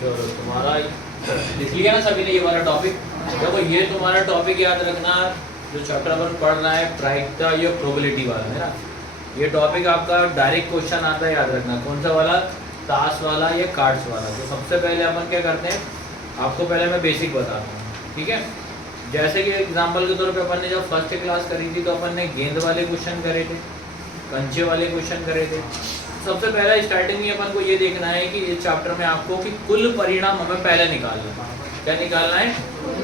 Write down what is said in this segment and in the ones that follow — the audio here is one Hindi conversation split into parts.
चलो तुम्हारा लिख लिया ना सभी ने ये वाला टॉपिक। देखो ये तुम्हारा टॉपिक याद रखना, जो चैप्टर अपन पढ़ रहा है प्रायिकता या प्रोबेबिलिटी वाला है ना, ये टॉपिक आपका डायरेक्ट क्वेश्चन आता है, याद रखना। कौन सा वाला? ताश वाला या कार्ड्स वाला। तो सबसे पहले अपन क्या करते हैं, आपको पहले मैं बेसिक बताता हूँ, ठीक है। जैसे कि एग्जाम्पल के तौर पे अपन ने जब फर्स्ट क्लास करी थी तो अपन ने गेंद वाले क्वेश्चन करे थे, कंचे वाले क्वेश्चन करे थे। सबसे पहला स्टार्टिंग में अपन को ये देखना है कि इस चैप्टर में आपको कि कुल परिणाम हमें पहले निकालना है। क्या निकालना है?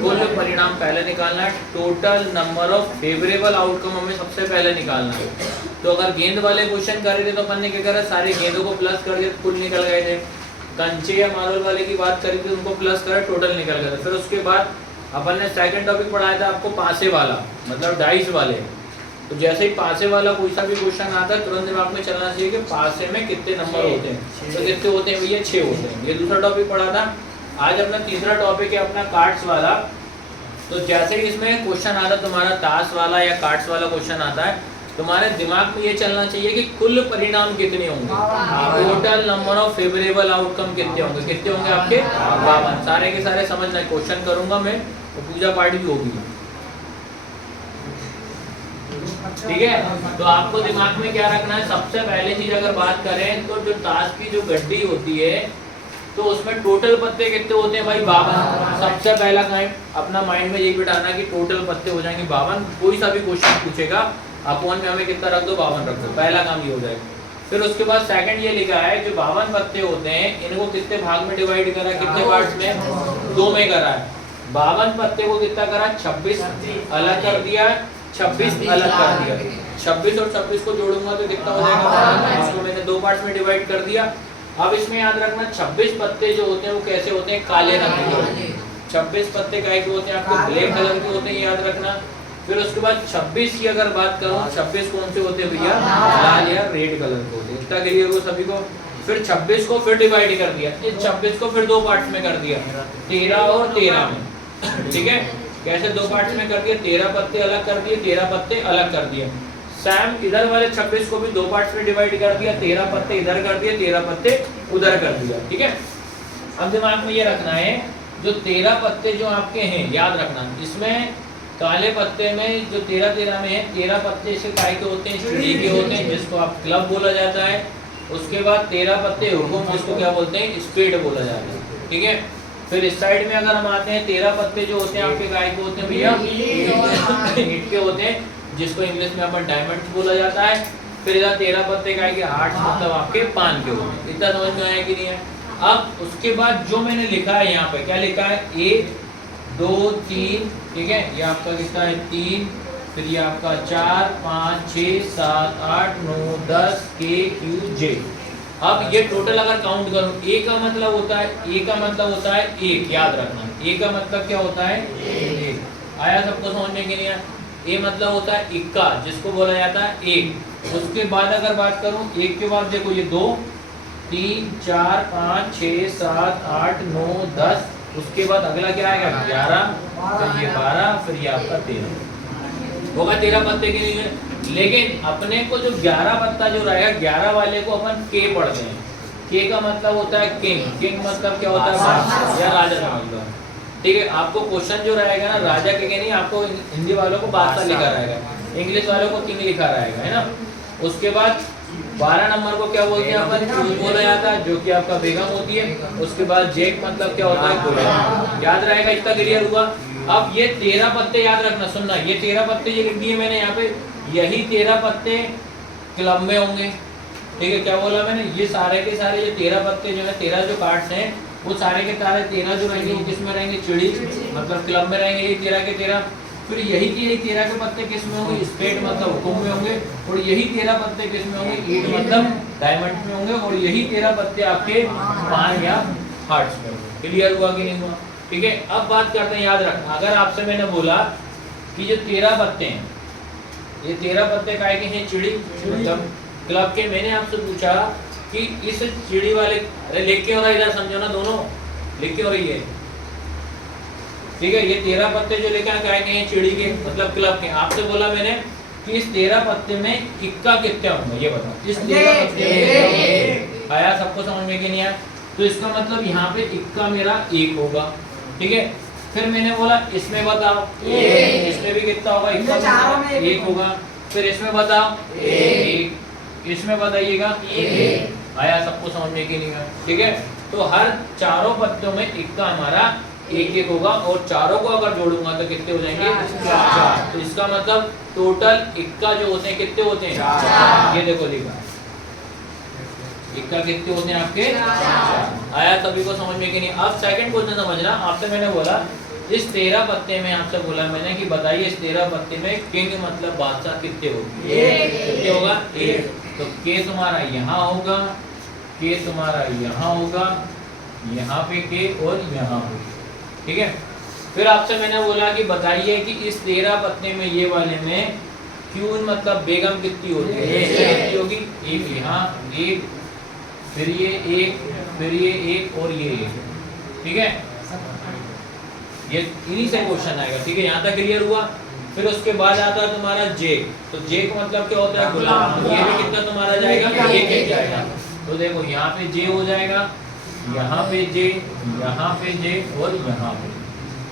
कुल परिणाम पहले निकालना है। Total number of favourable outcome हमें सबसे पहले निकालना है। तो अगर गेंद वाले क्वेश्चन करे थे तो अपन ने क्या करा, सारे गेंदों को प्लस कर दिया, कुल निकल गए थे। कंचे या मार्बल वाले की बात करी थी, उनको प्लस करा, टोटल निकल गए थे। फिर उसके बाद अपन ने सेकंड टॉपिक पढ़ाया था आपको पासे वाला, मतलब डाइस वाले। तो जैसे ही पासे वाला कोई सा भी क्वेश्चन आता है तुरंत दिमाग में चलना चाहिए कि पासे में कितने नंबर होते हैं। तो कितने होते हैं भैया? 6 होते हैं। ये दूसरा टॉपिक पढ़ा था। आज अपना तीसरा टॉपिक है अपना कार्ड्स वाला। तो जैसे ही इसमें क्वेश्चन आता है तुम्हारा ताश वाला या कार्ड्स वाला क्वेश्चन आता है, तुम्हारे दिमाग में ये चलना चाहिए कि कुल परिणाम कितने होंगे, total number of favourable outcome कितने होंगे। कितने होंगे आपके? 52। सारे के सारे समझना है। क्वेश्चन करूंगा मैं तो पूजा पाठ भी होगी, ठीक है। तो आपको दिमाग में क्या रखना है, सबसे पहले चीज अगर बात करें तो जो ताश की जो गड्डी होती है तो उसमें टोटल पत्ते कितने होते हैं भाई? 52। सबसे पहला काम अपना माइंड में यही बिठाना कि टोटल पत्ते हो जाएंगे 52। कोई सा भी क्वेश्चन पूछेगा अपोन में हमें कितना रख दो? 52 रख दो। पहला काम ये हो जाएगा। फिर उसके बाद सेकंड ये लिखा है जो 52 पत्ते होते हैं इनको कितने भाग में डिवाइड करा, कितने पार्ट्स में? 2 में करा है। 52 पत्ते को कितना करा? 26 अलग कर दिया, 26 अलग कर दिया। 26 और 26 को जोड़ूंगा तो कितना हो जाएगा? इसको मैंने 2 पार्ट्स में डिवाइड कर दिया। अब इसमें याद रखना 26 पत्ते जो होते हैं वो कैसे होते हैं? काले रंग के होते हैं। 26 पत्ते काय के होते हैं? आपको ब्लैक कलर के होते हैं, याद रखना। फिर उसके बाद 26 की अगर बात करूं, 26 कौन से होते हैं भैया? लाल या रेड कलर के होते हैं। इतना क्लियर हो सभी को? फिर 26 को फिर डिवाइड कर दिया, इस 26 को फिर 2 पार्ट्स में कर दिया, 13 और 13 में, ठीक है। कैसे 2 पार्ट्स में कर दिया? 13 पत्ते अलग कर दिए, 13 पत्ते अलग कर दिए। सैम इधर वाले 26 को भी 2 पार्ट्स में डिवाइड कर दिया, 13 पत्ते इधर कर दिए, 13 पत्ते उधर कर दिया, ठीक है। अब दिमाग में ये रखना है जो 13 पत्ते जो आपके हैं, याद रखना इसमें काले पत्ते में जो 13 में है, 13 पत्ते इसके काय के होते हैं? चिड़ी के होते हैं, जिसको आप क्लब बोला जाता है। उसके बाद 13 पत्ते हुकुम, जिसको क्या बोलते हैं? स्पेड बोला जाता है, ठीक है। फिर इस साइड में अगर हम आते हैं 13 पत्ते जो होते हैं आपके काय के होते हैं भैया? ईंट के होते हैं, जिसको इंग्लिश में अपन डायमंड बोला जाता है। फिर इधर 13 पत्ते काय के हार्ट, मतलब आपके पान के होते हैं। इतना समझ में आया कि नहीं है? अब उसके बाद जो मैंने लिखा है यहाँ पे, क्या लिखा है? 1 2 3, ठीक है। ये आपका कितना है? 3। फिर ये आपका 4 5 6 7 8 9 10 K Q J। अब ये टोटल अगर काउंट करूं, ए का मतलब होता है, ए का मतलब होता है 1, याद रखना। ए का मतलब क्या होता है? 1। आया सबको समझ में कि नहीं आया? ए मतलब होता है इक्का, जिसको बोला जाता है 1। उसके बाद अगर बात करूं, 1 के बाद देखो ये 2 3 4 5 6 7 8 9 10। उसके बाद अगला क्या आएगा? 11, फिर ये 12, फिर ये आपका 13 होगा। 13 पत्ते के लिए, लेकिन अपने को जो 11 पत्ता जो रहेगा, 11 वाले को अपन के पढ़ते हैं। के का मतलब होता है किंग। किंग मतलब क्या होता है? या राजा समझ लो, ठीक है। आपको क्वेश्चन जो रहेगा ना, राजा के नहीं, आपको हिंदी वालों को बादशाह लिखा रहेगा, इंग्लिश वालों को किंग लिखा रहेगा, है ना। उसके बाद 12 नंबर को क्या बोलते हैं अपन? चूज बोला जाता है, जो कि आपका बेगम होती है। उसके बाद जेक मतलब क्या होता है? गुलाम। याद रहेगा? इतना क्लियर हुआ? अब ये 13 पत्ते याद रखना, सुनना, ये 13 पत्ते ये लिख दिए मैंने यहाँ पे, यही 13 पत्ते क्लब में होंगे, ठीक है। क्या बोला मैंने? ये सारे के सारे जो 13 पत्ते जो है, 13 जो कार्ड्स हैं, वो सारे के सारे 13 जो रहेंगे वो किस में रहेंगे? चिड़ी, मतलब क्लब में रहेंगे, ये 13 के 13। फिर यही 13 के पत्ते किस में होंगे? स्पेड मतलब हुकुम में होंगे। और यही 13 पत्ते किस में होंगे? ईट मतलब डायमंड में होंगे। और यही 13 पत्ते आपके पान या हार्ट्स में होंगे। क्लियर हुआ कि नहीं हुआ? ठीक है। अब बात करते हैं, याद रखना, अगर आपसे मैंने बोला कि जो 13 पत्ते हैं, ये 13 पत्ते काय के हैं? चिड़ी, मतलब क्लब के। मैंने आपसे पूछा कि इस चिड़ी वाले, अरे लिख के हो रहा है, इधर समझो ना, दोनों लिख के हो रही है, ठीक है। ये 13 पत्ते जो लेके काय के हैं? चिड़ी के, मतलब क्लब के। आपसे बोला मैंने कि इस 13 पत्ते में इक्का कितने होंगे, ये बताओ। इस 13 पत्ते में आया? सबको समझ में कि नहीं आया? तो इसका मतलब यहाँ पे इक्का मेरा 1 होगा, ठीक है। फिर मैंने बोला इसमें बताओ, इसमें भी कितना होगा, इक्का 1 होगा। फिर इसमें बताओ 1, इसमें बताइएगा 1। आया सबको समझ में कि नहीं आया, ठीक है। तो हर चारों पत्तों में इक्का हमारा 1 होगा, और चारों को अगर जोड़ूंगा तो कितने हो जाएंगे, 4। तो इसका मतलब टोटल इक्का जो होते हैं कितने होते हैं, 4। ये देखो लिखा, इक्का कितने होते हैं आपके, 4। आया सभी को समझ में कि नहीं। अब सेकंड क्वेश्चन समझना। आपसे मैंने बोला इस 13 पत्ते में, आपसे बोला मैंने कि बताइए इस 13 पत्ते में किंग मतलब बादशाह कितने होंगे, कितने होगा, 1। तो के तुम्हारा यहाँ होगा, के तुम्हारा यहाँ होगा, यहाँ पे के और यहाँ होगा, ठीक है। फिर आपसे मैंने बोला कि बताइए कि इस 13 पत्ते में ये वाले में क्यून मतलब बेगम कितनी होती है, कितनी होगी, 1 यहाँ, 1, फिर ये 1, फिर ये 1 और ये 1, ठीक है। ये इन्हीं से क्वेश्चन आएगा, ठीक है। यहाँ तक क्लियर हुआ। फिर उसके बाद आता है तुम्हारा जे। तो जे का मतलब क्या होता है, गुलाम। ये भी कितना तुम्हारा जाएगा, 1 जाएगा। तो देखो यहाँ पे जे हो जाएगा, यहाँ पे जे, यहाँ पे जे और यहाँ पे।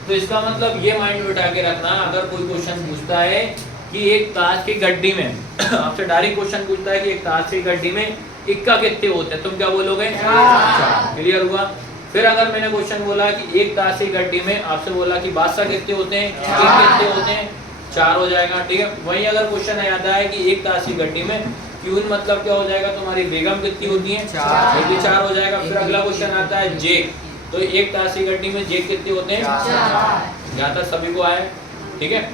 तो इसका मतलब ये माइंड में बिठा के रखना, अगर कोई क्वेश्चन पूछता है कि एक ताश की गड्डी में आपसे डायरेक्ट क्वेश्चन पूछता है कि एक ताश की गड्डी में इक्का कितने होते हैं, तुम क्या बोलोगे, 4। क्लियर हुआ। फिर अगर मैंने क्वेश्चन बोला कि एक ताश की गड्डी में, आपसे बोला कि बादशाह कितने होते हैं, कितने होते हैं, 4 हो जाएगा, ठीक है। वहीं अगर क्वेश्चन आता है कि एक ताश की गड्डी में क्यून मतलब क्या हो जाएगा, तुम्हारी बेगम कितनी होती है, 4 हो जाएगा। फिर अगला क्वेश्चन आता है जे। तो एक ताश की गड्डी में जे कितने होते हैं, 4। यहाँ तक सभी को आए, ठीक है।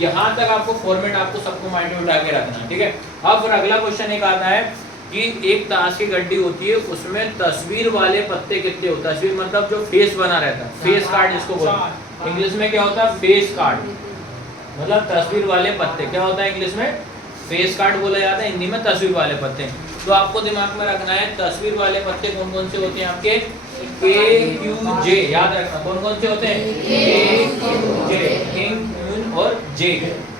यहाँ तक आपको फॉर्मेट आपको सबको माइंड में उठा के रखना है, ठीक है। अब फिर अगला क्वेश्चन एक आता है कि एक ताश की गड्डी होती है, उसमें तस्वीर वाले पत्ते कितने होते हैं। तस्वीर मतलब जो फेस बना रहता है, फेस कार्ड जिसको बोलते हैं। इंग्लिश में क्या होता है, फेस कार्ड, मतलब तस्वीर वाले पत्ते। क्या होता है इंग्लिश में, फेस कार्ड बोला जाता है, हिंदी में तस्वीर वाले पत्ते। तो आपको दिमाग में रखना है तस्वीर वाले पत्ते कौन कौन से होते हैं आपके, के क्यू जे, याद रखना कौन कौन से होते हैं, के क्यू जे, किंग क्वीन और जे।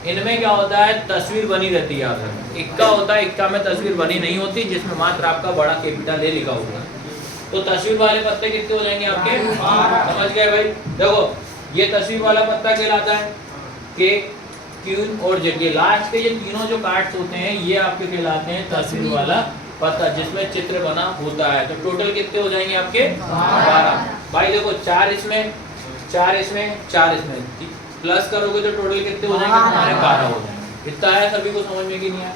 इनमें क्या होता है, तस्वीर बनी रहती है, याद रखना। इक्का होता है, इक्का में तस्वीर बनी नहीं होती, जिसमें मात्र आपका बड़ा कैपिटल ए लिखा होगा। तो तस्वीर वाले पत्ते कितने हो जाएंगे आपके, समझ गए भाई। देखो ये तस्वीर वाला पत्ता कहलाता है, के क्यून और जेड। ये लास्ट के ये तीनों जो कार्ड्स होते हैं ये आपके कहलाते हैं तस्वीर वाला पत्ता, जिसमें चित्र बना होता है। तो टोटल कितने हो जाएंगे आपके, 12। भाई देखो 4 इसमें, 4 इसमें, 4 इसमें, प्लस करोगे तो टोटल कितने हो जाएंगे तुम्हारे, 12 हो जाएंगे। इतना है, सभी को समझ में कि नहीं आया।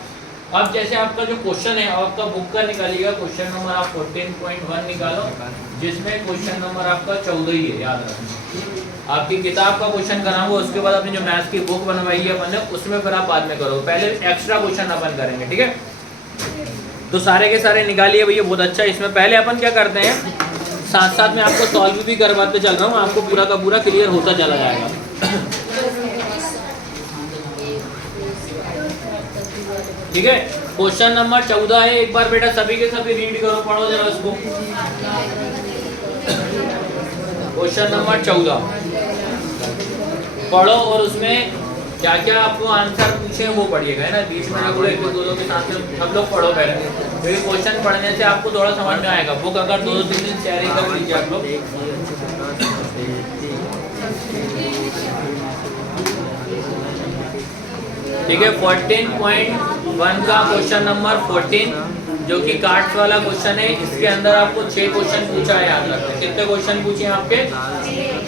अब जैसे आपका जो क्वेश्चन है, आपका बुक का निकालिएगा, क्वेश्चन नंबर आप 14.1 निकालो, जिसमें क्वेश्चन नंबर आपका 14 ही है, याद रखना। आपकी किताब का क्वेश्चन कराऊंगा, उसके बाद अपनी जो मैथ्स की बुक बनवाई है अपन ने, उसमें फिर आप बाद में करो, पहले एक्स्ट्रा क्वेश्चन अपन करेंगे, ठीक है। तो सारे के सारे निकालिए भैया, बहुत अच्छा। इसमें पहले अपन क्या करते हैं, साथ साथ में आपको सॉल्व भी करवाते चल रहा हूँ, आपको पूरा का पूरा क्लियर होता चला जाएगा। ठीक है, क्वेश्चन नंबर 14 है। एक बार बेटा सभी के सभी रीड करो, पढ़ो जरा इसको। क्वेश्चन नंबर 14 पढ़ो, और उसमें क्या क्या आपको आंसर पूछे वो पढ़िएगा, है ना। बीच में ना एक दो के साथ में सब लोग पढ़ो पहले, फिर क्वेश्चन पढ़ने से आपको थोड़ा समझ में आएगा। बुक अगर 2-3 दिन तैयारी कर लीजिए आप लोग। ठीक है, 14.1 का क्वेश्चन नंबर 14 जो कि कार्ड्स वाला क्वेश्चन है। इसके अंदर आपको 6 क्वेश्चन पूछा है, याद रखें। कितने क्वेश्चन पूछे हैं आपके,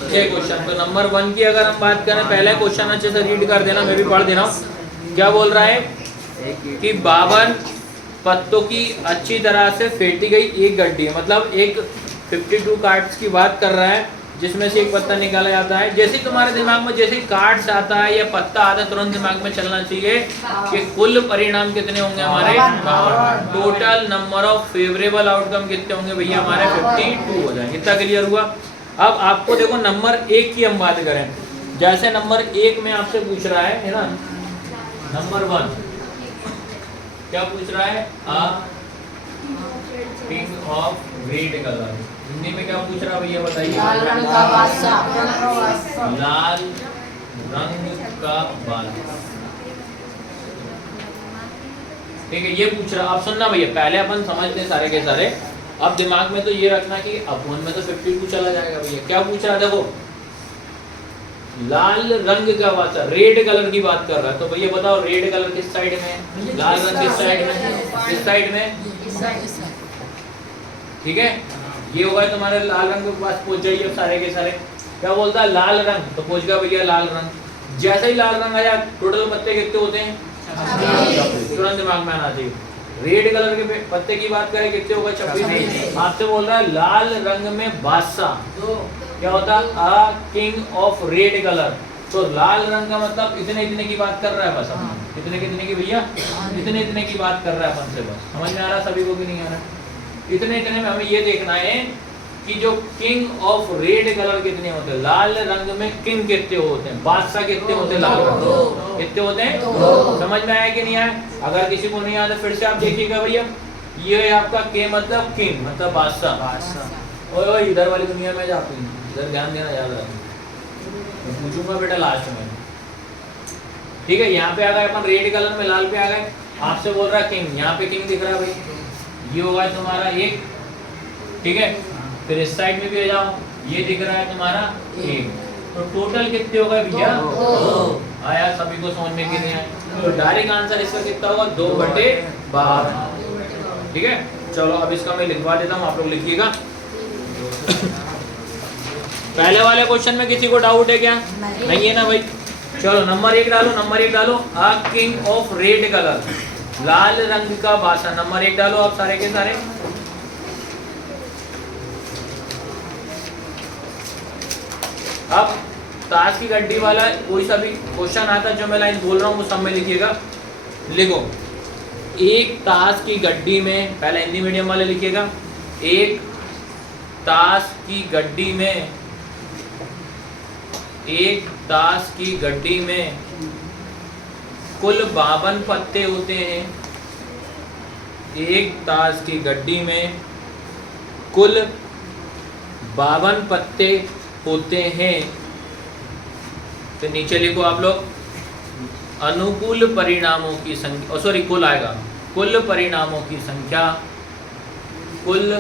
6 क्वेश्चन। तो नंबर 1 की अगर हम बात करें, पहला क्वेश्चन अच्छे से रीड कर देना, मैं भी पढ़ दे रहा हूँ। क्या बोल रहा है कि 52 पत्तों की अच्छी तरह से फेंटी गई एक गड्डी है, मतलब एक 52 कार्ड्स की बात कर रहा है, जिसमें से एक पत्ता निकाला जाता है। जैसे तुम्हारे दिमाग में जैसे कार्ड्स आता है या पत्ता आता है, तुरंत दिमाग में चलना चाहिए कि कुल परिणाम कितने होंगे हमारे, total number of favourable outcome कितने होंगे भैया हमारे, 52 हो जाएंगे। इतना क्लियर हुआ। अब आपको देखो नंबर 1 की हम बात करें, जैसे नंबर 1 में आपसे पूछ रहा है ना, नंबर 1 क्या पूछ रहा है, king of great colour. Hindi में क्या पूछ रहा है भैया बताइए, लाल रंग का बादशाह, लाल रंग का बादशाह। ठीक है, ये पूछ रहा। आप सुनना भैया, पहले अपन समझते सारे के सारे। अब दिमाग में तो ये रखना कि अपॉन में तो 52 चला जाएगा भैया। क्या पूछ रहा था वो? लाल रंग का वाचा, रेड कलर की बात कर रहा है। तो भैया बताओ रेड कलर किस साइड में है? लाल रंग किस साइड में? किस साइड में? ठीक है, ये होगा तुम्हारे लाल रंग के पास पहुंच जाइए सारे के सारे। क्या बोलता है? लाल रंग, तो पहुंच गया भैया लाल रंग। जैसे ही लाल रंग आया, टोटल पत्ते कितने होते हैं? तुरंत दिमाग में आना चाहिए। रेड कलर के पत्ते की बात करें कितने होगा? 26। आपसे बोल रहा है लाल रंग में बादशाह क्या होता है? अ किंग ऑफ रेड कलर। तो लाल रंग का मतलब इतने इतने की बात कर रहा है बस अपन। इतने कितने की भैया? इतने इतने की बात कर रहा है अपन से बस। समझ में आ रहा सभी को कि नहीं आ रहा? इतने इतने में हमें ये देखना है कि जो किंग ऑफ रेड कलर कितने होते हैं, लाल रंग में किंग कितने होते हैं, बादशाह कितने होते हैं लाल रंग में? कितने होते हैं? समझ में आया कि नहीं आया? अगर किसी को नहीं आता फिर से आप देखिएगा भैया। ये आपका के मतलब किंग मतलब बादशाह। ओए इधर वाली दुनिया में जाते हैं, इधर ध्यान देना याद रखना। मैं पूछूंगा बेटा लास्ट में। ठीक है, यहाँ पे आ गए अपन रेड कलर में, लाल पे आ गए। आपसे बोल रहा है किंग, यहाँ पे किंग दिख रहा है भाई, ये होगा तुम्हारा एक। ठीक है, फिर इस साइड में भी आ जाओ, ये दिख रहा है तुम्हारा एक। तो टोटल कितने हो गए भैया? 2। आया सभी को समझ में कि नहीं आया? तो डायरेक्ट आंसर इसका कितना होगा? 2/12। ठीक है, चलो अब इसका मैं लिखवा देता हूँ, आप लोग लिखिएगा। पहले वाले क्वेश्चन में किसी को डाउट है क्या? नहीं है ना भाई? चलो नंबर 1 डालो, नंबर 1 डालो। A king of red colour, लाल रंग का बादशाह। नंबर 1 डालो आप सारे के सारे। अब ताश की गड्डी वाला कोई सा भी क्वेश्चन आता है जो मैं लाइन बोल रहा हूँ वो सब में लिखिएगा। लिखो, एक ताश की गड्डी में, पहले हिंदी मीडियम वाले लिखिएगा। एक ताश की गड्डी में, एक ताश की गड्डी में कुल 52 पत्ते होते हैं। एक ताश की गड्डी में कुल 52 पत्ते होते हैं। तो नीचे लिखो आप लोग, अनुकूल परिणामों की संख्या, सॉरी कुल आएगा, कुल परिणामों की संख्या, कुल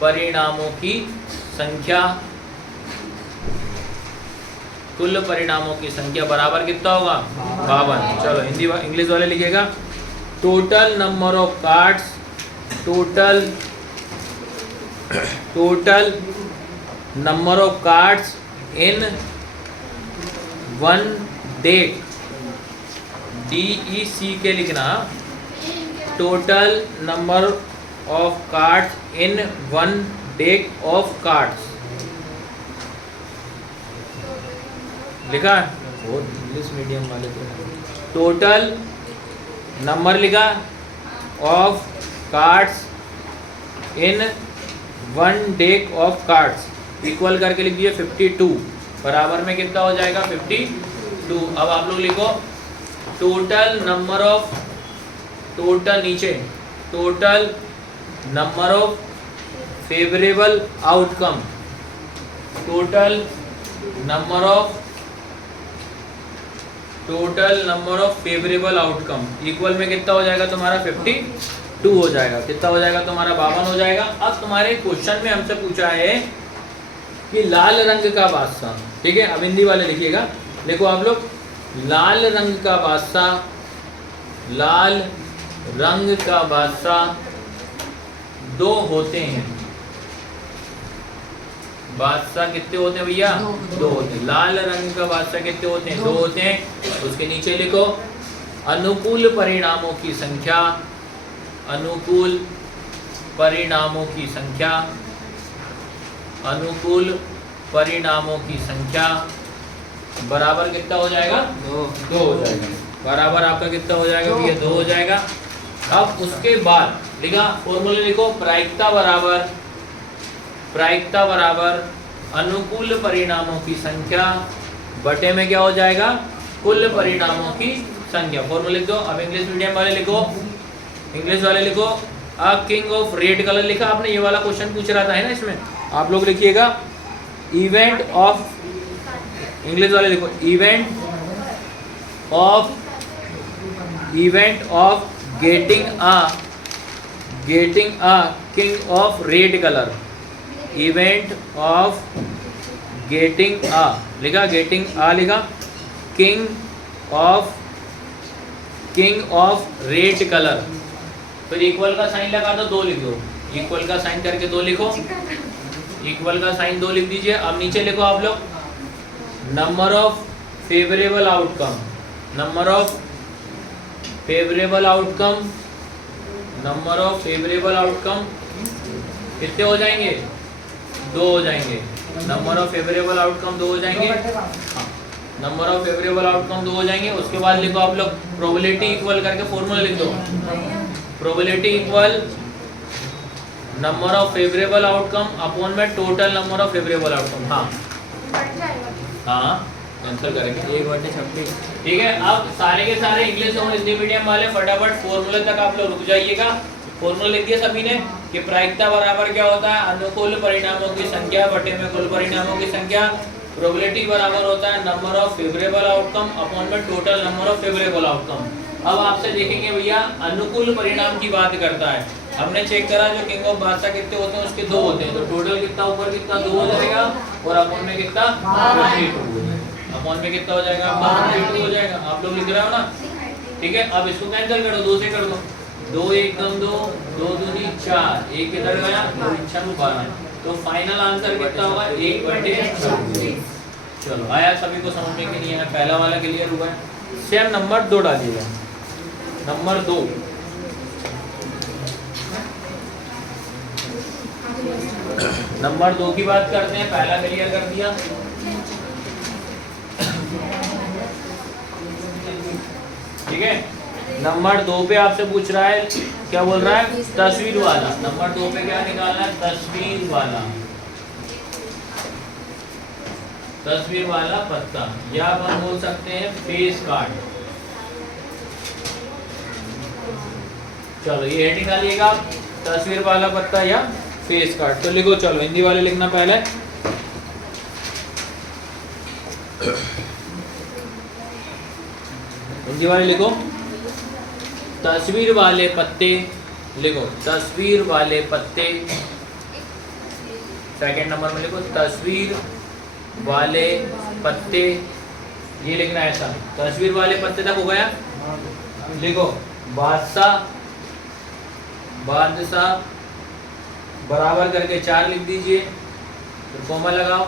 परिणामों की संख्या, कुल परिणामों की संख्या बराबर कितना होगा? 52। चलो हिंदी इंग्लिश वाले लिखिएगा। Total number of cards, total number of cards in one deck, DECK लिखना। Total number of cards in one deck of cards लिखा। और इंग्लिश मीडियम वाले को टोटल नंबर लिखा of cards in one deck of cards equal करके लिख दिए 52। बराबर में कितना हो जाएगा? 52। अब आप लोग लिखो टोटल नंबर ऑफ, टोटल नीचे, total number of favourable outcome, total number of, total number of favourable outcome equal में कितना हो जाएगा तुम्हारा? 52 हो जाएगा। कितना हो जाएगा तुम्हारा? 52 हो जाएगा। अब तुम्हारे क्वेश्चन में हमसे पूछा है कि लाल रंग का बादशाह। ठीक है, अब हिंदी वाले लिखिएगा। देखो आप लोग, लाल रंग का बादशाह, लाल रंग का बादशाह 2 होते हैं। बादशाह कितने होते हैं भैया? 2 होते हैं। लाल रंग का बादशाह कितने होते हैं? 2 होते हैं। उसके नीचे लिखो अनुकूल परिणामों की संख्या, अनुकूल परिणामों की संख्या, अनुकूल परिणामों की संख्या बराबर कितना हो जाएगा? 2 हो जाएगा। बराबर आपका कितना हो जाएगा भैया? 2 हो जाएगा। अब उसके बाद लिखा फॉर्मूला लिखो, प्रायिकता बराबर, प्रायिकता बराबर अनुकूल परिणामों की संख्या बटे में क्या हो जाएगा? कुल परिणामों की संख्या। फॉर्मूला लिख दो। अब इंग्लिश मीडियम वाले लिखो, इंग्लिश वाले लिखो अ किंग ऑफ रेड कलर लिखा आपने। ये वाला क्वेश्चन पूछ रहा था है ना, इसमें आप लोग लिखिएगा इवेंट ऑफ, इंग्लिश वाले लिखो event of getting a getting a king of red colour, event of getting अ, लिखा गेटिंग अ, लिखा किंग ऑफ रेड कलर, फिर इक्वल का साइन लगा दो, 2 लिख दो, इक्वल का साइन करके 2 लिखो, इक्वल का साइन 2 लिख दीजिए। अब नीचे लिखो आप लोग number of favourable outcome, number of favourable outcome, number of favourable outcome कितने हो जाएंगे? 2 हो जाएंगे। नंबर ऑफ फेवरेबल आउटकम 2 हो जाएंगे, नंबर ऑफ फेवरेबल आउटकम 2 हो जाएंगे। उसके बाद लिखो आप लोग प्रोबेबिलिटी इक्वल करके फॉर्मूला लिख दो, probability equal number of favourable outcome upon में total number of favourable outcome. हाँ कैंसिल करेंगे 1/36। ठीक है, अब सारे के सारे इंग्लिश और हिंदी मीडियम वाले फटाफट फॉर्मूले तक आप लोग रुक जाइएगा। फॉर्मूला लिख दिया सभी ने कि प्रायिकता बराबर क्या होता है? अनुकूल परिणामों की संख्या बटे में कुल परिणामों की संख्या। प्रोबेबिलिटी बराबर होता है number of favourable outcome upon में total number of favourable outcome. अब आपसे देखेंगे भैया अनुकूल परिणाम की बात करता है, हमने चेक करा जो किंग ऑफ बादशाह कितने होते हैं, उसके 2 होते हैं, तो टोटल कितना ऊपर कितना 2 हो जाएगा और अपॉन में कितना 52, अपॉन में कितना हो जाएगा 52 हो जाएगा। आप लोग लिख रहे हो ना? ठीक है, अब इसको कैंसिल कर दो, 2 से कर दो, 2 1 2, 2 दूनी 4, 1 किधर गया 6 12, तो फाइनल आंसर कितना होगा 1/36। चलो आया सभी को समझ में कि नहीं आया? पहला वाला क्लियर हुआ है। सेम नंबर 2 डालिएगा, नंबर 2 नंबर 2 की बात करते हैं, पहला क्लियर कर दिया। ठीक है, नंबर 2 पे आपसे पूछ रहा है, क्या बोल रहा है? तस्वीर वाला। नंबर 2 पे क्या निकालना है? तस्वीर वाला, तस्वीर वाला पत्ता, या अपन बोल सकते हैं फेस कार्ड। चलो ये निकालिएगा, तस्वीर वाला पत्ता या फेस कार्ड। तो लिखो, चलो हिंदी वाले लिखना पहले, हिंदी वाले लिखो तस्वीर वाले पत्ते, लिखो तस्वीर वाले पत्ते। सेकंड नंबर में लिखो तस्वीर वाले पत्ते, ये लिखना है ऐसा, तस्वीर वाले पत्ते तक हो गया। लिखो बादशाह, बादशाह बराबर करके 4 लिख दीजिए, तो कोमा लगाओ।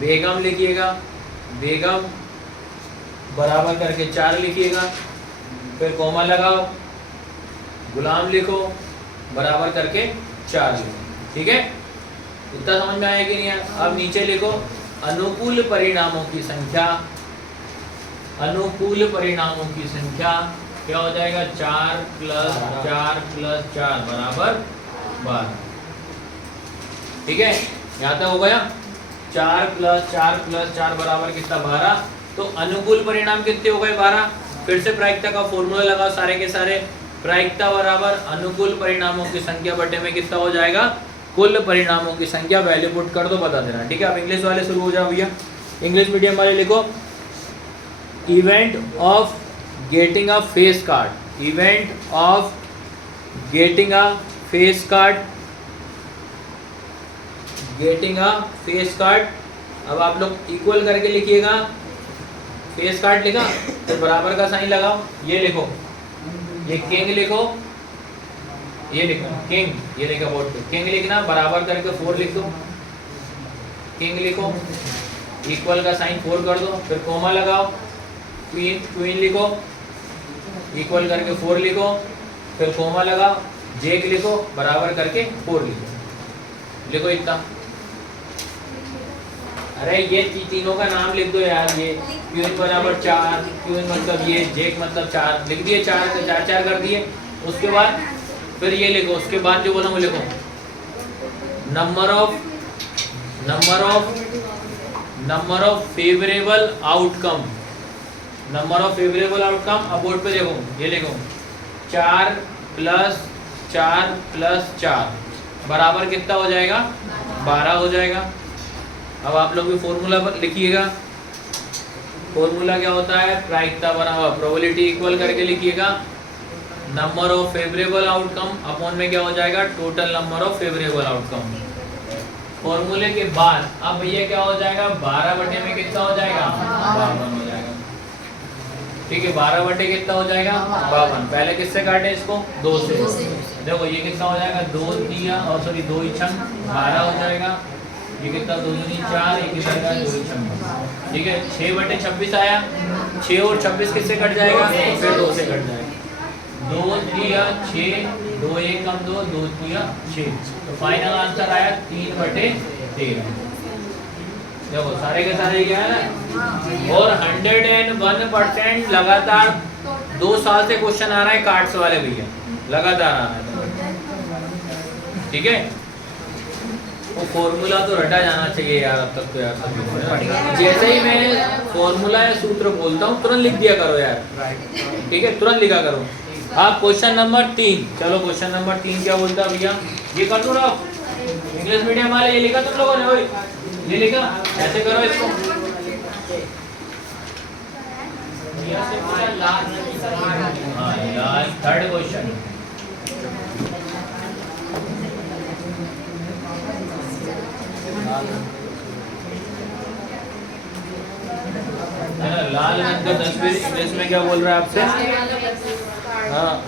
बेगम लिखिएगा, बेगम बराबर करके 4 लिखिएगा, फिर कोमा लगाओ। गुलाम लिखो बराबर करके 4 लिखो। ठीक है, इतना समझ में आया कि नहीं आया? अब नीचे लिखो अनुकूल परिणामों की संख्या, अनुकूल परिणामों की संख्या क्या हो जाएगा? 4 + 4 + 4 बराबर 12। ठीक है, यहाँ तक हो गया। 4 + 4 + 4 बराबर कितना? 12। तो अनुकूल परिणाम कितने हो गए? 12। फिर से प्रायिकता का फॉर्मूला लगाओ सारे के सारे, प्रायिकता बराबर अनुकूल परिणामों की संख्या बटे में कितना हो जाएगा? कुल परिणामों की संख्या। वैल्यू पुट कर दो, बता देना। ठीक है, अब इंग्लिश वाले शुरू हो जाओ भैया। इंग्लिश मीडियम वाले लिखो event of getting a face card, event of getting a face card, getting a face card. अब आप लोग इक्वल करके लिखिएगा, फेस कार्ड लिखा तो बराबर का साइन लगाओ, ये लिखो, ये किंग लिखो, ये लिखो किंग, ये लिखा बोर्ड पे किंग लिखना, बराबर करके 4 लिख दो, किंग लिखो, इक्वल का साइन 4 कर दो, फिर कोमा लगाओ, क्वीन, क्वीन लिखो, इक्वल करके 4 लिखो, फिर कोमा लगाओ, जेक लिखो, बराबर करके 4 लिखो, लिखो इतना। अरे ये तीनों का नाम लिख दो यार, ये क्वीन बराबर 4, क्वीन मतलब ये, जेक मतलब 4 लिख दिए, 4 से 4 4 कर दिए। उसके बाद फिर ये लिखो, उसके बाद जो बोला वो लिखो number of favourable outcome, number of favourable outcome. अब बोर्ड पे देखो, ये लिखो 4 + 4 + 4 बराबर कितना हो जाएगा? 12 हो जाएगा। अब आप लोग भी फॉर्मूला पर लिखिएगा, फॉर्मूला क्या होता है? प्रायिकता बराबर प्रोबेबिलिटी इक्वल करके लिखिएगा number of favourable outcome upon में क्या हो जाएगा, total number of favourable outcome. फॉर्मूले के बाद अब भैया क्या हो जाएगा, 12 बटे में कितना हो जाएगा, 52 हो जाएगा। ठीक है, 12 बटे कितना हो जाएगा, 52। पहले किससे काटे इसको, 2 से। देखो ये कितना हो जाएगा, 2 दिया और सॉरी 2 छंग 12 हो जाएगा। ये कितना, 2 दूनी 4, एक इधर का 2 छंग। ठीक है, 6 बटे 26 आया। 6 और 26 किससे कट जाएगा, फिर 2 से कट जाएगा। 2 दिया 6, 2 1 कम 2, 2 दिया 6। तो फाइनल आंसर आया 3 बटे 13। देखो सारे के सारे क्या है ना। और 101% लगातार 2 साल से क्वेश्चन आ रहा है कार्ड्स वाले भैया, लगातार आ रहा है। ठीक है, वो फॉर्मूला तो रटा जाना चाहिए यार अब तक तो यार सभी। जैसे ही मैं फॉर्मूला या सूत्र बोलता हूँ तुरंत लिख दिया करो यार। ठीक है, तुरंत लिखा करो। आप क्वेश्चन नंबर 3, चलो क्वेश्चन नंबर 3 क्या बोलता है भैया, ये कर दो रहा इंग्लिश मीडियम वाले, ये लिखा तुम लोगों ने, वही ये लिखा, ऐसे करो इसको। हाँ यार, थर्ड क्वेश्चन है ना, लाल रंग का तस्वीर इंग्लिश में क्या बोल रहा है आपसे,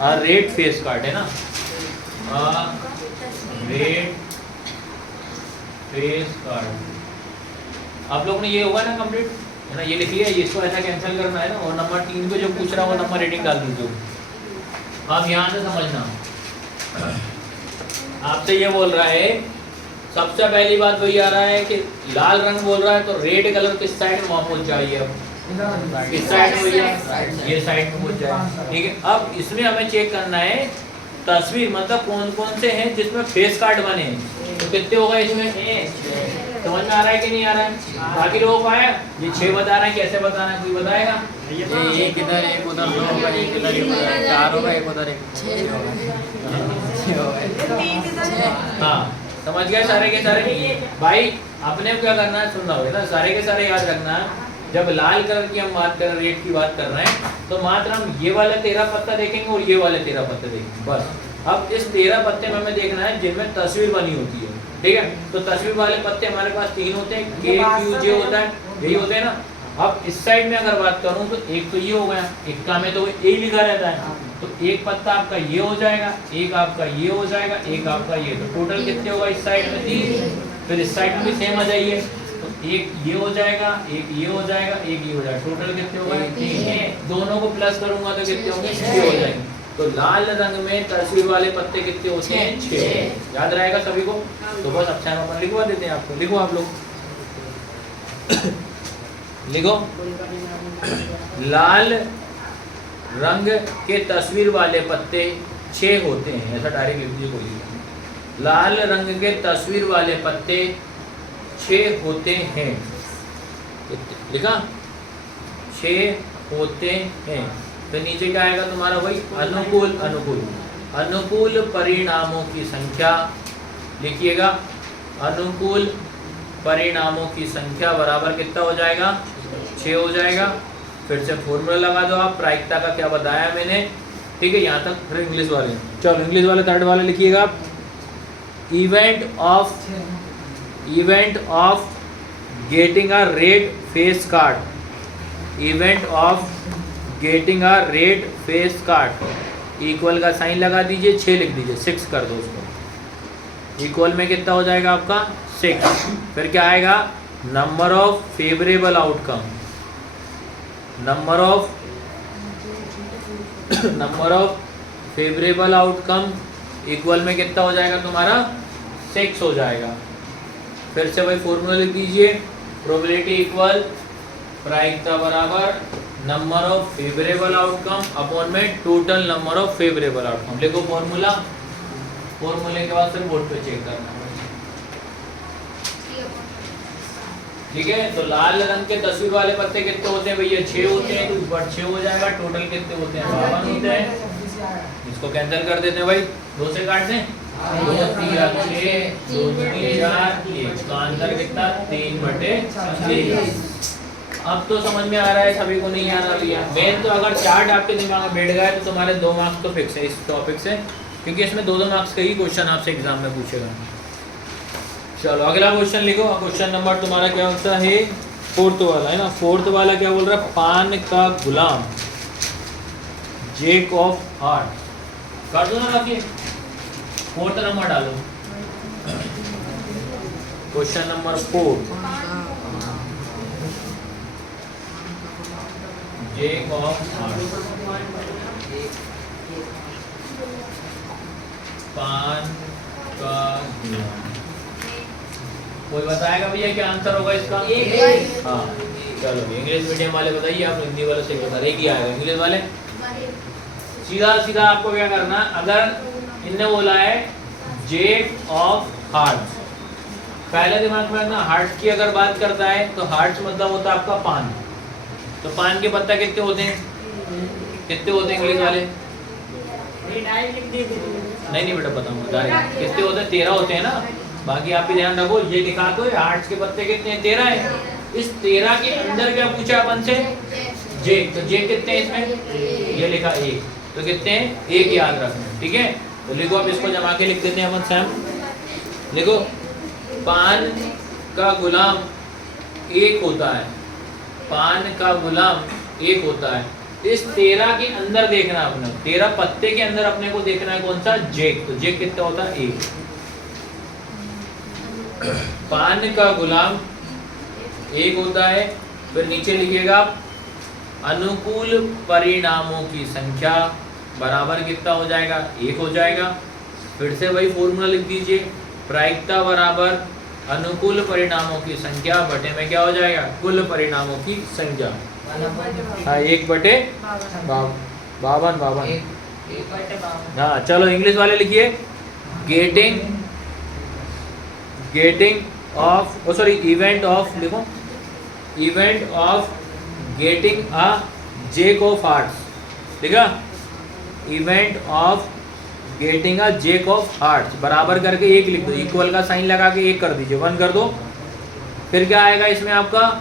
हाँ रेड फेस कार्ड है ना, रेड फेस कार्ड। आप लोग ने ये हुआ ना कंप्लीट है ना, ये लिख लिया, इसको ऐसा कैंसिल करना है ना। और नंबर 3 को जो पूछ रहा है वो नंबर रेटिंग डाल दीजिए। आप यहाँ से समझना, आपसे ये बोल रहा है, सबसे पहली बात वही आ रहा है कि लाल रंग बोल रहा है तो रेड कलर किस साइड में, वहाँ पहुँच जाइए। अब किस साइड में भैया, ये साइड में पहुँच जाए। ठीक है, अब इसमें हमें चेक करना है तस्वीर, मतलब कौन कौन से हैं जिसमें फेस कार्ड बने हैं। तो कितने होगा इसमें, समझ में आ रहा है कि नहीं आ रहा है। बाकी लोगों को आया, ये 6 बता रहा है, कैसे बताना है कोई बताएगा। ये किधर, एक उधर 2 होगा, एक इधर, एक उधर 4 होगा, एक उधर 6 हाँ समझ गए सारे के सारे भाई। अपने को क्या करना है, सुनना होगा ना, सारे के सारे याद रखना। जब लाल कलर की हम बात कर रहे हैं, रेड की बात कर रहे हैं, तो मात्र हम ये वाले 13 पत्ता देखेंगे और ये वाले 13 पत्ते देखेंगे बस। अब इस 13 पत्ते में हमें देखना है जिनमें तस्वीर बनी होती है। ठीक है, तो तस्वीर वाले पत्ते हमारे पास 3 होते हैं, के क्यू जे होता है, यही होते हैं ना। अब इस साइड में अगर बात करूं तो एक तो ये हो गया, इक्का में तो ए लिखा रहता है, तो एक पत्ता आपका ये हो जाएगा, एक आपका ये हो जाएगा, एक आपका ये। तो टोटल कितने होगा इस साइड में 3, फिर इस साइड में भी सेम आ जाइए, तो एक ये हो जाएगा, एक ये हो जाएगा, एक ये हो जाएगा। टोटल कितने होगा 3, दोनों को प्लस करूंगा तो कितने होंगे 6 हो जाएंगे। तो लाल रंग में तस्वीर वाले पत्ते कितने होते हैं 6। याद रहेगा सभी को। तो बस अच्छा अपन लिखवा देते हैं आपको, लिखो आप लोग लिखो, लाल रंग के तस्वीर वाले पत्ते 6 होते हैं, ऐसा डायरेक्ट लिख दीजिए कोई। लाल रंग के तस्वीर वाले पत्ते 6 होते हैं, लिखा 6 होते हैं। तो नीचे क्या आएगा तुम्हारा भाई, अनुकूल अनुकूल अनुकूल परिणामों की संख्या लिखिएगा। अनुकूल परिणामों की संख्या बराबर कितना हो जाएगा 6 हो जाएगा। फिर से फॉर्मूला लगा दो आप, प्रायिकता का क्या बताया मैंने। ठीक है, यहाँ तक। फिर इंग्लिश वाले, चलो इंग्लिश वाले थर्ड वाले लिखिएगा आप। Event of getting a red face card, event of getting a red face card equal का साइन लगा दीजिए, 6 लिख दीजिए, 6 कर दो उसको। इक्वल में कितना हो जाएगा आपका 6। फिर क्या आएगा, number of favourable outcome, number of favourable outcome equal में कितना हो जाएगा तुम्हारा 6 हो जाएगा। फिर से भाई फॉर्मूला लिख दीजिए, प्रोबेबिलिटी इक्वल प्रायिकता बराबर number of favourable outcome upon में total number of favourable outcome. लिखो फॉर्मूला, फॉर्मूले के बाद फिर बोर्ड पे चेक करना। ठीक है, तो लाल रंग के तस्वीर वाले पत्ते कितने होते हैं भैया 6 होते हैं, तो ऊपर 6 हो जाएगा। टोटल कितने होते हैं 52 होते हैं। इसको कैंसिल कर देते हैं भाई, 2 से काट दें, 2 3 6 2 3 4 1 का आंसर कितना 3/23। अब तो समझ में आ रहा है सभी को, नहीं आ रहा भैया? मेन तो अगर चार्ट आपके दिमाग में बैठ गया है तो तुम्हारे 2 मार्क्स तो फिक्स है इस टॉपिक से, क्योंकि इसमें 2-2 मार्क्स का ही क्वेश्चन आपसे एग्जाम में पूछेगा। चलो अगला क्वेश्चन लिखो। क्वेश्चन नंबर तुम्हारा क्या होता है? 4th वाला है ना। 4th वाला क्या बोल रहा है? पान का गुलाम, जेक ऑफ हार्ट। कर दो ना काफी, 4th नंबर डालो। Question number 4, Jake of heart, पान का गुलाम। कोई बताएगा भैया क्या आंसर होगा इसका? हाँ चलो, इंग्लिश मीडियम वाले बताइए, आप हिंदी वाले से बता रहे कि आएगा। इंग्लिश वाले सीधा सीधा आपको क्या करना, अगर इनने बोला है जेक ऑफ हार्ट, पहले दिमाग में रखना हार्ट की अगर बात करता है तो हार्ट मतलब होता है आपका पान। तो पान के पत्ता कितने होते हैं? कितने होते हैं इंग्लिश वाले? नहीं बेटा बताऊंगा डायरेक्ट। कितने होते हैं? 13 होते हैं ना। बाकी आप भी ध्यान रखो, ये दिखा दो हार्ट के पत्ते कितने हैं? 13 है। इस 13 के अंदर क्या पूछा अपन से? जेक। तो जेक कितने हैं इसमें? ये लिखा 1। तो कितने हैं? 1 याद रखना, ठीक है। तो लिखो, अब इसको जमा के लिख देते हैं अपन सैम। लिखो, पान का गुलाम 1 होता है, पान का गुलाम 1 होता है। इस 13 के अंदर देखना अपने, 13 पत्ते के अंदर अपने को देखना है कौन सा? जेक। तो जेक कितना होता है? 1। पान का गुलाम 1 होता है। फिर नीचे लिखिएगा अनुकूल परिणामों की संख्या बराबर कितना हो जाएगा? 1 हो जाएगा। फिर से वही फॉर्मूला लिख दीजिए, प्रायिकता बराबर अनुकूल परिणामों की संख्या बटे में क्या हो जाएगा? कुल परिणामों की संख्या। हाँ 1/52। हाँ चलो इंग्लिश वाले लिखिए, गेटिंग ऑफ इवेंट ऑफ, लिखो event of getting a Jake of hearts. ठीक है, event of getting a Jake of hearts बराबर करके 1 लिख दो, इक्वल का साइन लगा के 1 कर दीजिए, 1 कर दो। फिर क्या आएगा इसमें आपका?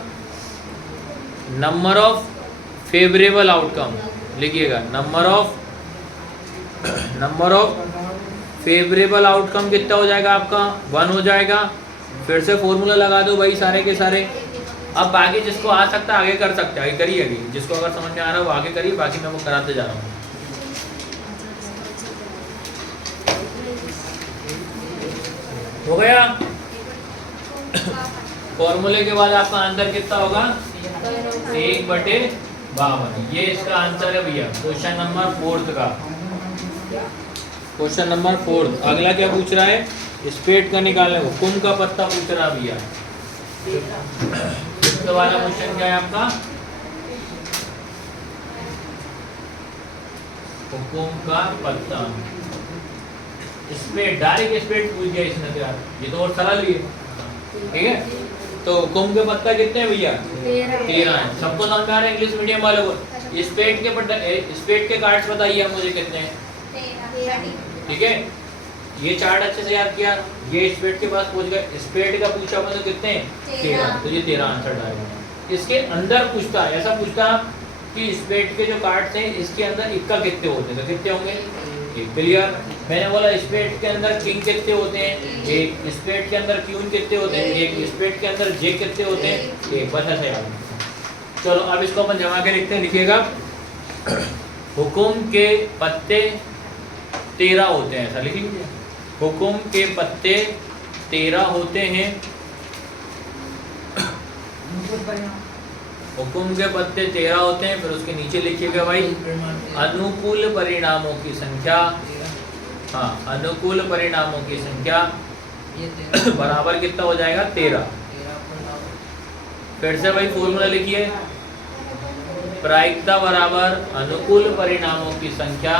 नंबर ऑफ फेवरेबल आउटकम लिखिएगा। नंबर ऑफ फेवरेबल आउटकम कितना हो जाएगा आपका? 1 हो जाएगा। फिर से फॉर्मूला लगा दो भाई सारे के सारे। अब बाकी जिसको आ सकता है आगे कर सकते हैं, आगे करिए। आगे जिसको अगर समझ में आ रहा है वो आगे करिए, बाकी मैं वो कराते जा रहा हूँ। हो गया? फॉर्मूले के बाद आपका आंसर कितना होगा? 1/52। ये इसका आंसर है भैया क्वेश्चन नंबर 4 का। Question number 4। अगला क्या पूछ रहा है? स्पेट का निकालने को, कुम का पत्ता पूछ रहा है भैया। तो वाला क्वेश्चन क्या है आपका? हुकुम का पत्ता। स्पेट, डायरेक्ट स्पेट पूछ गया इसने तो यार, ये तो और सरल ही है। ठीक है, तो हुकुम के पत्ता कितने हैं भैया? 13 है। सबको समझ में आ रहा है इंग्लिश मीडियम वालों को? स्पेट के पत्ता, स्पेट के कार्ड्स बताइए मुझे कितने हैं? 13। ठीक है, ये चार्ट अच्छे से याद किया। ये स्पेट के पास पहुंच गए, स्पेट का पूछा मैंने तो कितने? 13। तो ये 13 आंसर डालेगा। इसके अंदर पूछता है, ऐसा पूछता कि स्पेट के जो कार्ड्स हैं इसके अंदर इक्का कितने होते हैं? तो कितने होंगे? 1। क्लियर? मैंने बोला स्पेट के अंदर किंग कितने होते हैं? 1। स्पेट के अंदर क्यून कितने होते हैं? 1। स्पेट के अंदर जे कितने होते हैं? 1। बस ऐसे याद। चलो अब इसको अपन जमा के लिखते हैं। लिखिएगा, हुकुम के पत्ते 13 होते हैं। ऐसा लिख लीजिए, हुकुम के पत्ते 13 होते हैं। हुकुम के पत्ते 13 होते हैं। फिर उसके नीचे लिखिएगा भाई अनुकूल परिणामों की संख्या। हाँ, अनुकूल परिणामों की संख्या बराबर कितना हो जाएगा? 13। फिर से भाई फॉर्मूला लिखिए, प्रायिकता बराबर अनुकूल परिणामों की संख्या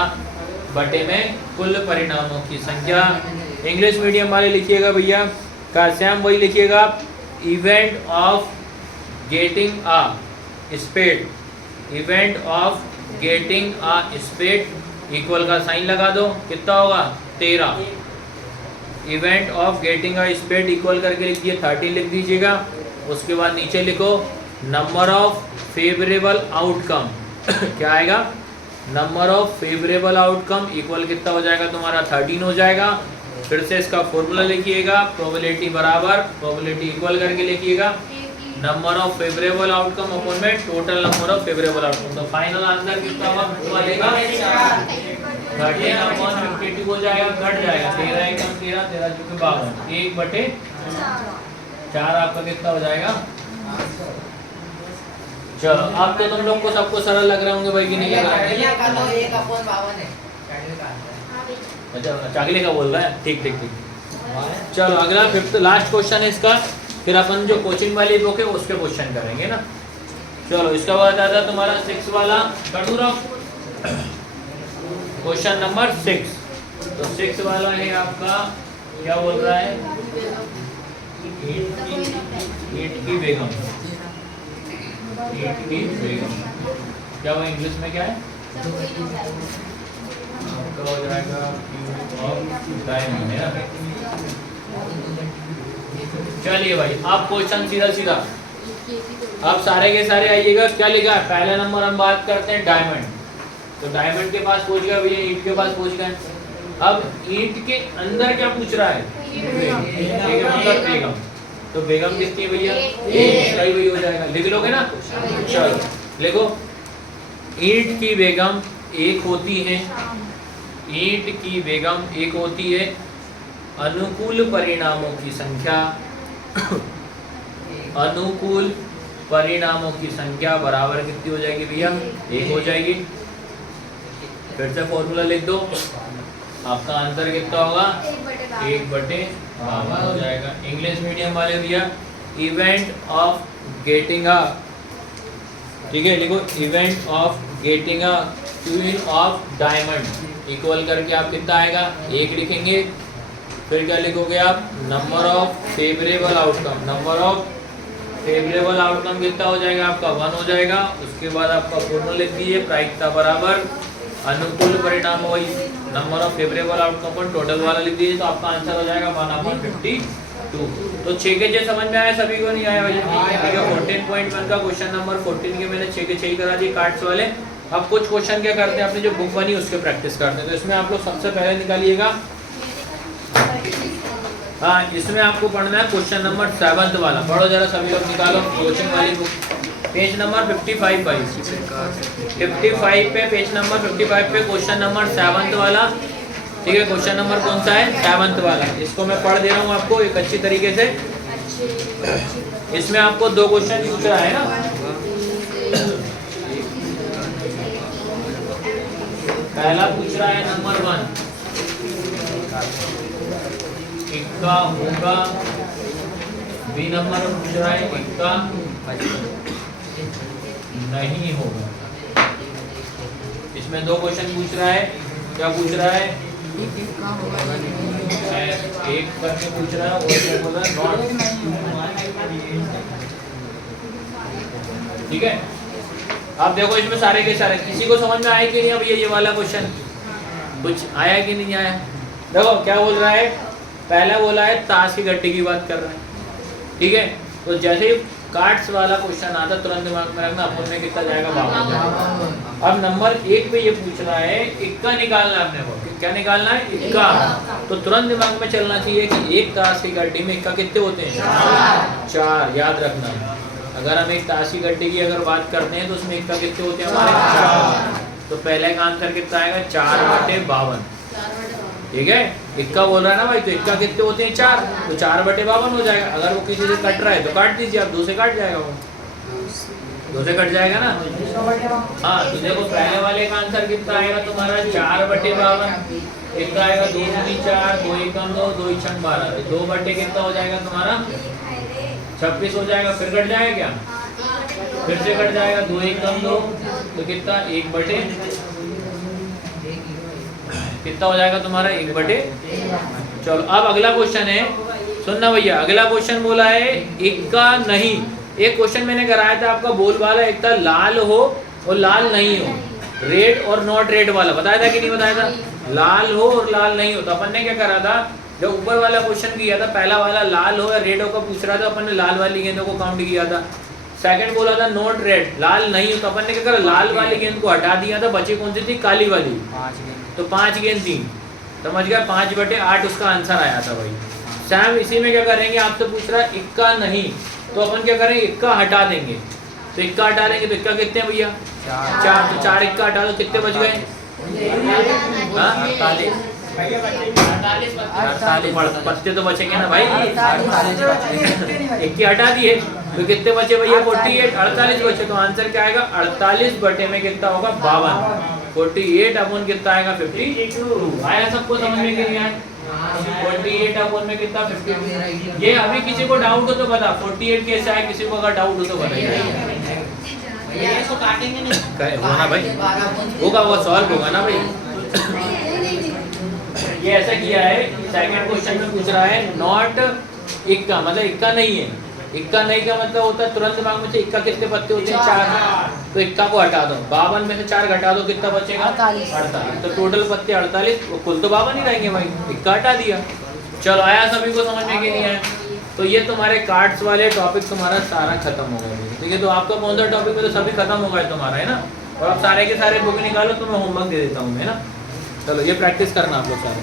बटे में कुल परिणामों की संख्या। इंग्लिश मीडियम वाले लिखिएगा भैया, काश्याम वही लिखिएगा, event of getting a spade, event of getting a spade equal का साइन लगा दो, कितना होगा? 13। Event of getting a spade equal करके लिख दिए, 13 लिख दीजिएगा। उसके बाद नीचे लिखो नंबर ऑफ फेवरेबल आउटकम क्या आएगा, number of favourable outcome equal कितना हो जाएगा तुम्हारा 13 हो जाएगा। फिर से इसका फॉर्मूला लिखिएगा, प्रोबेबिलिटी बराबर प्रोबेबिलिटी इक्वल करके लिखिएगा number of favourable outcome upon में total number of favourable outcome. तो फाइनल आंसर कितना होगा 13 अपॉन 52 हो जाएगा, घट जाएगा 13 एकम 13 13 चौके 52 1/4 आपका कितना हो जाएगा। चलो अब तो तुम लोग को सबको सरल लग रहे होंगे भाई कि नहीं लग रहा है? अच्छा चाकले का बोल रहा है, ठीक ठीक ठीक। चलो अगला फिफ्थ लास्ट क्वेश्चन है इसका, फिर अपन जो कोचिंग वाली बुक है उसके क्वेश्चन करेंगे ना। चलो इसका बाद आता है तुम्हारा 6 वाला, कर दूं क्वेश्चन नंबर 6। तो 6 वाला है आपका, क्या बोल रहा है, ईंट की बेगम, ईंट की बेगम, क्या वो इंग्लिश में क्या है आपका हो जाएगा डायमंड है ना। चलिए भाई आप क्वेश्चन सीधा सीधा आप सारे के सारे आइएगा। क्या लिखा है, पहला नंबर हम बात करते हैं डायमंड। तो डायमंड के पास पहुंच गया भैया, ईंट के पास पहुंच गए। अब ईंट के अंदर क्या पूछ रहा है, बेगम। तो बेगम कितनी है भैया, सही वही हो जाएगा, लिख लोगे ना। चलो लिखो, ईंट की बेगम एक होती है, ईंट की बेगम एक होती है, अनुकूल परिणामों की संख्या अनुकूल परिणामों की संख्या बराबर कितनी हो जाएगी भैया, 1 हो जाएगी। फिर से फॉर्मूला लिख दो, आपका आंसर कितना होगा 1/52 हो जाएगा। इंग्लिश मीडियम वाले भैया इवेंट ऑफ गेटिंग अ, ठीक है लिखो, event of getting a queen of diamond equal करके आप कितना आएगा 1 लिखेंगे। फिर क्या लिखोगे आप, number of favourable outcome, number of favourable outcome कितना हो जाएगा आपका 1 हो जाएगा। उसके बाद आपका फॉर्मूला लिख दीजिए, प्रायिकता बराबर अनुकूल परिणाम वही नंबर ऑफ फेवरेबल आउटकम पर टोटल वाला लिख दीजिए, तो आपका आंसर हो जाएगा 1/52। तो 6 के 6 समझ में आया, सभी को नहीं आया भैया। 14.1 का क्वेश्चन नंबर 14 के मैंने 6 के 6 ही करा दिए कार्ड्स वाले। अब कुछ क्वेश्चन क्या करते हैं, अपनी जो बुक बनी उसके प्रैक्टिस करते हैं। तो इसमें आप लोग सबसे पहले निकालिएगा, हाँ इसमें आपको पढ़ना है क्वेश्चन नंबर 7 वाला। पढ़ो जरा सभी लोग, निकालो कोचिंग वाली बुक, पेज नंबर 55 भाई, 55 पे, पेज नंबर 55 पे क्वेश्चन नंबर 7 वाला। ठीक है, क्वेश्चन नंबर कौन सा है, 7 वाला। इसको मैं पढ़ दे रहा हूँ आपको एक अच्छी तरीके से। इसमें आपको 2 क्वेश्चन पूछ रहा है ना। पहला पूछ रहा है नंबर 1, इक्का होगा। बी नंबर पूछ रहा है इक्का नहीं होगा। इसमें 2 क्वेश्चन पूछ रहा है, क्या पूछ रहा है, एक करके पूछ रहा है और क्या बोल रहा है नॉट। ठीक है, आप देखो इसमें सारे के सारे किसी को समझ में आया कि नहीं। अब ये वाला क्वेश्चन कुछ आया कि नहीं आया। देखो क्या बोल रहा है, पहला बोला है ताश की गड्डी की बात कर रहा है। ठीक है, तो जैसे ही कार्ड्स वाला क्वेश्चन आता तुरंत दिमाग में रखना, अपन में कितना जाएगा 52। अब नंबर 1 पे ये पूछ रहा है इक्का निकालना है अपने को, क्या निकालना है इक्का। तो तुरंत दिमाग में चलना चाहिए कि एक ताश की गड्डी में इक्का कितने होते हैं 4। याद रखना, अगर हम एक ताश की गड्डी की अगर बात करते हैं तो उसमें इक्का कितने होते हैं हमारे 4। तो पहले का आंसर कितना आएगा 4/52। ठीक है, इक्का बोल रहा है ना भाई, तो इक्का कितने होते हैं 4, तो 4/52 हो जाएगा। अगर वो किसी से कट रहा है तो काट दीजिए आप, 2 से कट जाएगा, वो 2 से कट जाएगा ना। हाँ तो देखो पहले वाले का आंसर कितना आएगा तुम्हारा 4/52। इक्का आएगा 2 दूनी 4, 2 एकम 2, 2 छक 12, 2 बटे कितना हो जाएगा तुम्हारा 26 हो जाएगा। फिर कट जाएगा क्या, फिर से कट जाएगा 2 एकम 2, तो कितना 1 बटे कितना हो जाएगा तुम्हारा 1/। चलो अब अगला क्वेश्चन है, सुनना भैया। अगला क्वेश्चन बोला है इक्का नहीं। एक क्वेश्चन मैंने कराया था आपका बोल वाला, एक था लाल हो और लाल नहीं हो, रेड और नॉट रेड वाला बताया था कि नहीं बताया था, लाल हो और लाल नहीं हो। तो अपन ने क्या करा था, जो ऊपर वाला क्वेश्चन किया था पहला वाला लाल हो या रेड हो का पूछ रहा था, अपन ने लाल वाली गेंदों को काउंट किया था। सेकंड बोला था नोट रेड, लाल नहीं, तो अपन ने क्या करा, लाल वाली गेंद को हटा दिया था, बची कौन सी थी, काली वाली, 5 गेंद। तो 5 गेंद थी, समझ गया, 5/8 उसका आंसर आया था भाई। सैम इसी में क्या करेंगे, आपसे पूछ रहा है इक्का नहीं, तो अपन क्या करेंगे, इक्का हटा देंगे, तो इक्का हटा देंगे तो इक्का कितने हैं भैया, 4, तो 4 इक्का हटा दो, कितने बच गए, 48 पत्ते तो बचेंगे ना भाई, इक्के हटा दिए तो कितने बचे भैया, 48, 48 बचे, तो आंसर क्या आएगा, 48 बटे में कितना होगा, 52, 48 अपन कितना आएगा, 52। आया सबको समझ में कि नहीं आया, 48 अपन में कितना, 52। ये अभी किसी को डाउट हो तो बता, 48 कैसे आए, किसी को अगर डाउट हो तो बताइए। इसको काटेंगे नहीं, होना भाई, होगा वो सॉल्व होगा ना भाई। ये ऐसा किया है, सेकंड क्वेश्चन में पूछ रहा है नॉट इक्का, मतलब इक्का नहीं है, इक्का नहीं का मतलब होता है तुरंत दिमाग में से, इक्का कितने पत्ते होते हैं, 4, तो इक्का को हटा दो, 52 में से 4 घटा दो, कितना बचेगा, 48, तो टोटल पत्ते 48, कुल तो 52 ही रहेंगे भाई, इक्का हटा दिया। चलो आया सभी को समझ में कि नहीं आया, तो ये तुम्हारे कार्ड्स वाले टॉपिक तुम्हारा सारा खत्म हो गया, ठीक है, तो आपका कौन सा टॉपिक में तो सभी खत्म हो गया तुम्हारा, है ना, और अब सारे के सारे बुक निकालो तो मैं होमवर्क दे देता हूँ, है ना। चलो ये प्रैक्टिस करना आप लोग सारे।